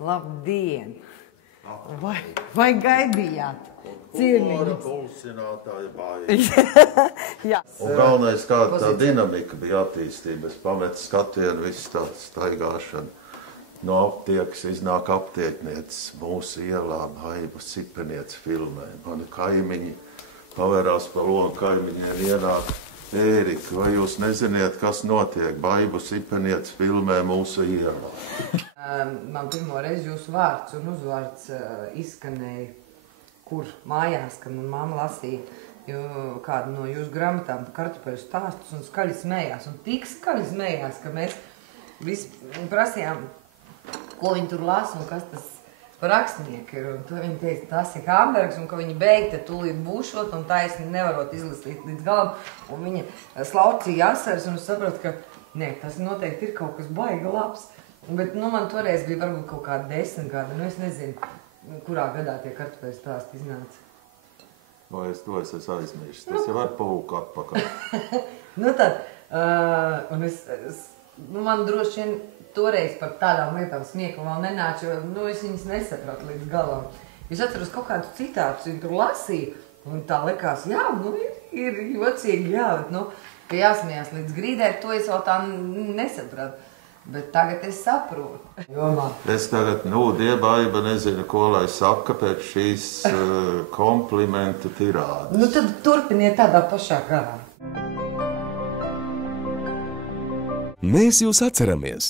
Labdien! Vai gaidījāt? Humora, pulsinātāja baigi. Jā. Un galvenais, kāda tā dinamika bija attīstība. Es pametu skatienu, viss tāds staigāšana. No aptiekas iznāk aptieknieces, mūsu ielā Baibu Cipenieces filmē. Mani kaimiņi pavērās pa logu, kaimiņiem ienāk. Ērika, vai jūs neziniet, kas notiek? Baibu Cipenieces filmē mūsu ielā. Man pirmo reizi jūsu vārds un uzvārds izskanēja, kur mājās, kad man mamma lasīja kādu no jūsu grāmatām kartupeļu stāstus un skaļi smējās. Un tik skaļi smējās, ka mēs visi prasījām, ko viņi tur lasa un kas tas par rakstnieku ir. Un to viņi teica, tas ir Hambergs, un ka viņi beigta tūlīt būšot un taisni nevarot izlasīt līdz galam. Un viņa slaucīja asaras un es sapratu, ka ne, tas noteikti ir kaut kas baiga labs. Bet man toreiz bija varbūt kaut kādi 10 gadi, es nezinu, kurā gadā tie kartupeļu stāsti iznāca. Vai es to esmu aizmirst? Tas jau var pūku atpakaļ. Man droši vien toreiz par tādām lietām smiekli vēl nenāca, jo es viņas nesapratu līdz galam. Es atceros kaut kādus citātus, viņi tur lasīja, un tā likās, jā, ir jocīgi, jā, bet, ka jāsmējās līdz grīdē, to es vēl tā nesapratu. Bet tagad es saprotu. Es tagad, Baiba, nezinu, ko lai saka pēc šīs komplimentu tirādes. Tad turpiniet tādā pašā garā. Mēs jūs atceramies!